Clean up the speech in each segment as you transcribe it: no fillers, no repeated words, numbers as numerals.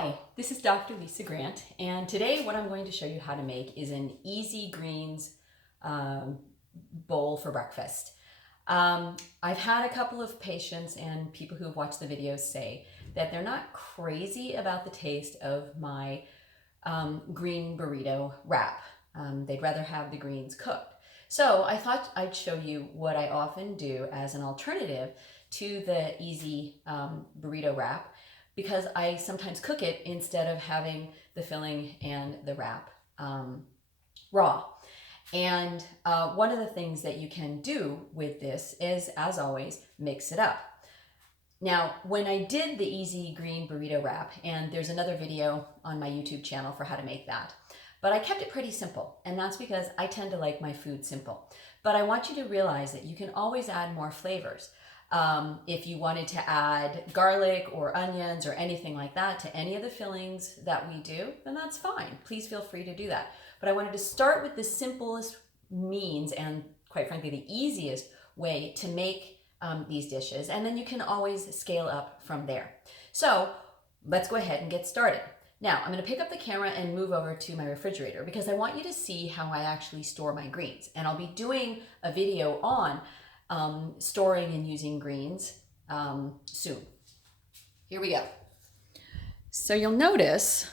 Hi, this is Dr. Lisa Grant, and today what I'm going to show you how to make is an easy greens bowl for breakfast. I've had a couple of patients and people who have watched the videos say that they're not crazy about the taste of my green burrito wrap. They'd rather have the greens cooked. So I thought I'd show you what I often do as an alternative to the easy burrito wrap, because I sometimes cook it instead of having the filling and the wrap raw. And one of the things that you can do with this is, as always, mix it up. Now, when I did the easy green burrito wrap, and there's another video on my YouTube channel for how to make that, but I kept it pretty simple, and that's because I tend to like my food simple. But I want you to realize that you can always add more flavors. If you wanted to add garlic or onions or anything like that to any of the fillings that we do, then that's fine. Please feel free to do that. But I wanted to start with the simplest means and, quite frankly, the easiest way to make these dishes, and then you can always scale up from there. So let's go ahead and get started. Now, I'm going to pick up the camera and move over to my refrigerator because I want you to see how I actually store my greens. And I'll be doing a video on storing and using greens soon. Here we go. So you'll notice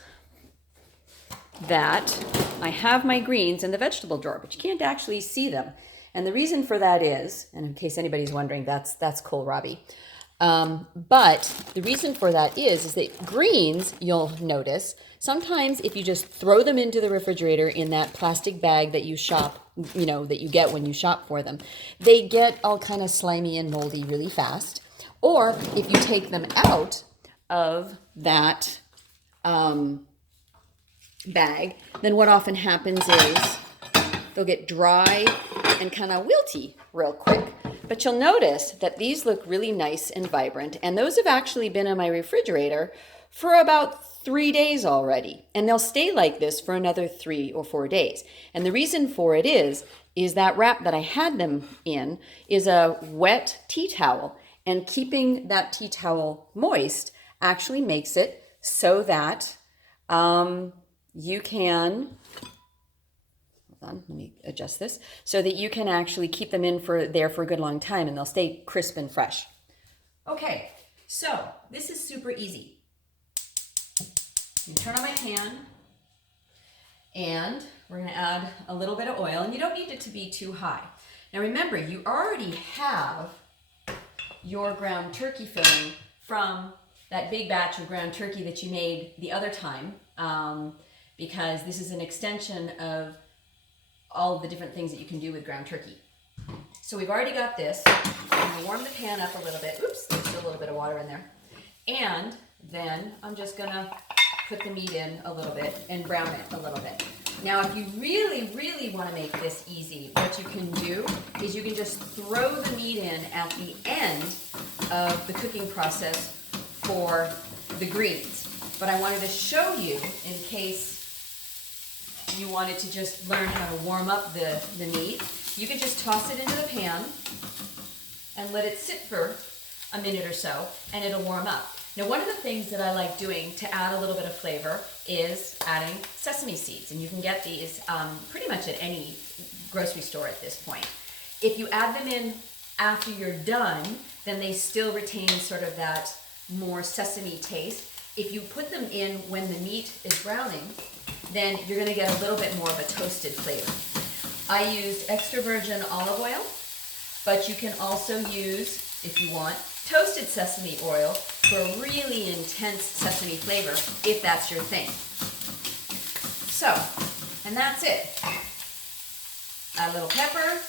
that I have my greens in the vegetable drawer, but you can't actually see them. And the reason for that is, and in case anybody's wondering, that's kohlrabi. But the reason for that is that greens, you'll notice, sometimes if you just throw them into the refrigerator in that plastic bag that you shop, that you get when you shop for them, they get all kind of slimy and moldy really fast. Or if you take them out of that bag, then what often happens is they'll get dry and kind of wilty real quick. But you'll notice that these look really nice and vibrant, and those have actually been in my refrigerator for about 3 days already, and they'll stay like this for another 3 or 4 days. And the reason for it is that wrap that I had them in is a wet tea towel, and keeping that tea towel moist actually makes it so that you can, hold on, let me adjust this, so that you can actually keep them in there for a good long time, and they'll stay crisp and fresh. Okay, so this is super easy. You turn on my pan, and we're going to add a little bit of oil, and you don't need it to be too high. Now remember, you already have your ground turkey filling from that big batch of ground turkey that you made the other time, because this is an extension of all of the different things that you can do with ground turkey. So we've already got this. I'm going to warm the pan up a little bit. Oops, there's still a little bit of water in there. And then I'm just going to put the meat in a little bit and brown it a little bit. Now, if you really, really want to make this easy, what you can do is you can just throw the meat in at the end of the cooking process for the greens. But I wanted to show you, in case you wanted to just learn how to warm up the meat, you could just toss it into the pan and let it sit for a minute or so, and it'll warm up. Now, one of the things that I like doing to add a little bit of flavor is adding sesame seeds, and you can get these pretty much at any grocery store at this point. If you add them in after you're done, then they still retain sort of that more sesame taste. If you put them in when the meat is browning, then you're going to get a little bit more of a toasted flavor. I used extra virgin olive oil, but you can also use, if you want, toasted sesame oil for a really intense sesame flavor, if that's your thing. So, and that's it. Add a little pepper,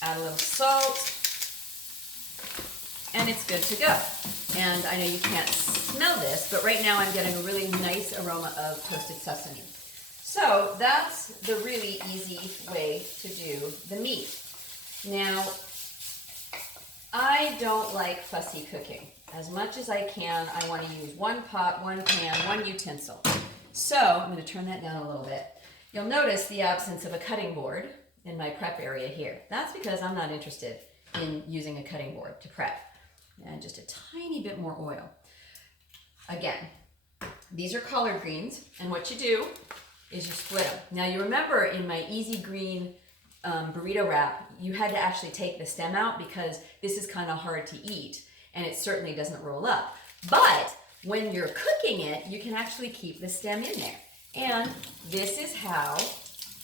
add a little salt, and it's good to go. And I know you can't smell this, but right now I'm getting a really nice aroma of toasted sesame. So that's the really easy way to do the meat. Now, I don't like fussy cooking. As much as I can, I want to use one pot, one pan, one utensil. So I'm going to turn that down a little bit. You'll notice the absence of a cutting board in my prep area here. That's because I'm not interested in using a cutting board to prep. and just a tiny bit more oil. Again, these are collard greens, and what you do is you split them. Now you remember in my easy green burrito wrap, you had to actually take the stem out because this is kind of hard to eat and it certainly doesn't roll up. But when you're cooking it, you can actually keep the stem in there. And this is how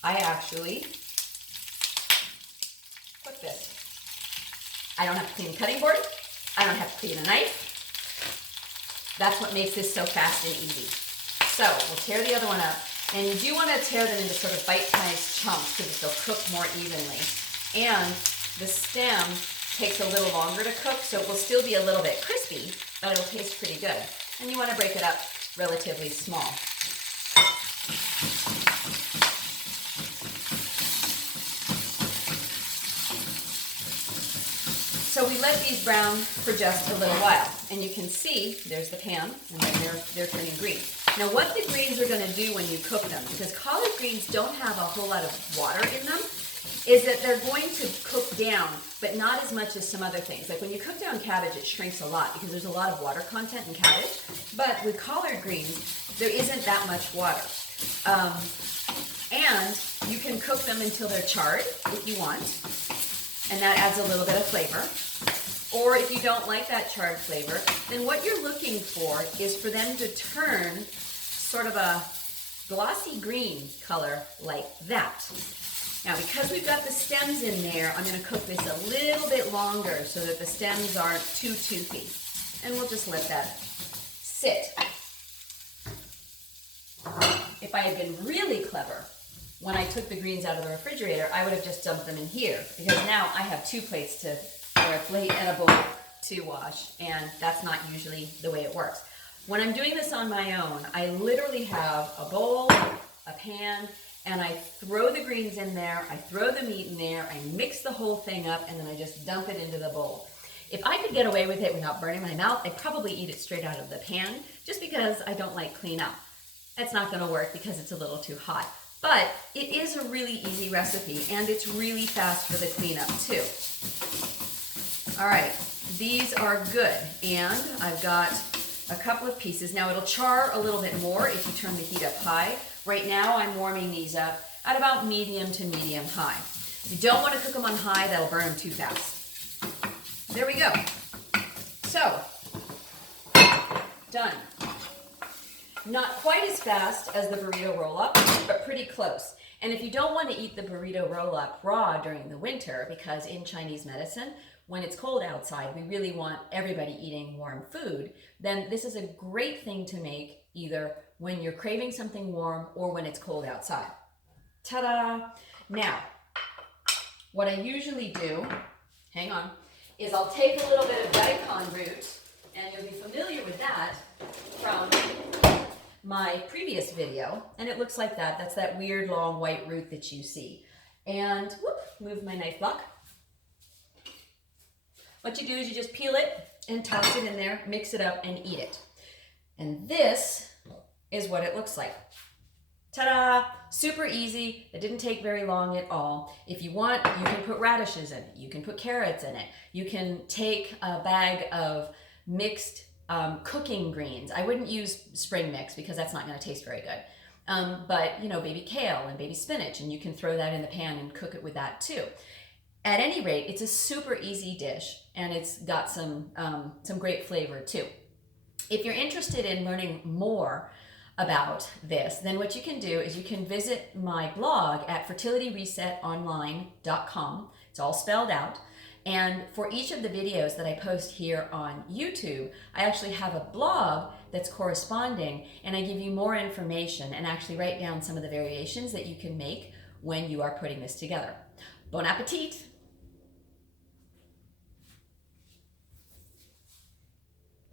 I actually cook this. I don't have to clean a cutting board. I don't have to clean a knife. That's what makes this so fast and easy. So we'll tear the other one up. And you do want to tear them into sort of bite-sized chunks because they'll cook more evenly. And the stem takes a little longer to cook, so it will still be a little bit crispy, but it'll taste pretty good. And you want to break it up relatively small. So we let these brown for just a little while. And you can see, there's the pan, and then they're turning green. Now what the greens are going to do when you cook them, because collard greens don't have a whole lot of water in them, is that they're going to cook down, but not as much as some other things. Like when you cook down cabbage, it shrinks a lot because there's a lot of water content in cabbage. But with collard greens, there isn't that much water. And you can cook them until they're charred if you want, and that adds a little bit of flavor. Or if you don't like that charred flavor, then what you're looking for is for them to turn sort of a glossy green color like that. Now, because we've got the stems in there, I'm going to cook this a little bit longer so that the stems aren't too toothy. And we'll just let that sit. If I had been really clever, when I took the greens out of the refrigerator, I would have just dumped them in here, because now I have two plates to, or a plate and a bowl to wash, and that's not usually the way it works. When I'm doing this on my own, I literally have a bowl, a pan, and I throw the greens in there, I throw the meat in there, I mix the whole thing up, and then I just dump it into the bowl. If I could get away with it without burning my mouth, I'd probably eat it straight out of the pan, just because I don't like cleanup. That's not going to work because it's a little too hot. But it is a really easy recipe, and it's really fast for the cleanup too. All right, these are good, and I've got a couple of pieces. Now it'll char a little bit more if you turn the heat up high. Right now I'm warming these up at about medium to medium high. You don't want to cook them on high, that'll burn them too fast. There we go. So, done. Not quite as fast as the burrito roll-up, but pretty close. And if you don't want to eat the burrito roll-up raw during the winter, because in Chinese medicine, when it's cold outside, we really want everybody eating warm food, then this is a great thing to make either when you're craving something warm or when it's cold outside. Ta-da! Now, what I usually do, hang on, is I'll take a little bit of daikon root, and you'll be familiar with that from my previous video, and it looks like that. That's that weird long white root that you see. And whoop, move my knife block. What you do is you just peel it and toss it in there, mix it up, and eat it. And this is what it looks like. Ta-da! Super easy. It didn't take very long at all. If you want, you can put radishes in it. You can put carrots in it. You can take a bag of mixed cooking greens. I wouldn't use spring mix because that's not going to taste very good. But, you know, baby kale and baby spinach, and you can throw that in the pan and cook it with that too. At any rate, it's a super easy dish, and it's got some great flavor too. If you're interested in learning more about this, then what you can do is you can visit my blog at fertilityresetonline.com. It's all spelled out. And for each of the videos that I post here on YouTube, I actually have a blog that's corresponding, and I give you more information and actually write down some of the variations that you can make when you are putting this together. Bon appetit!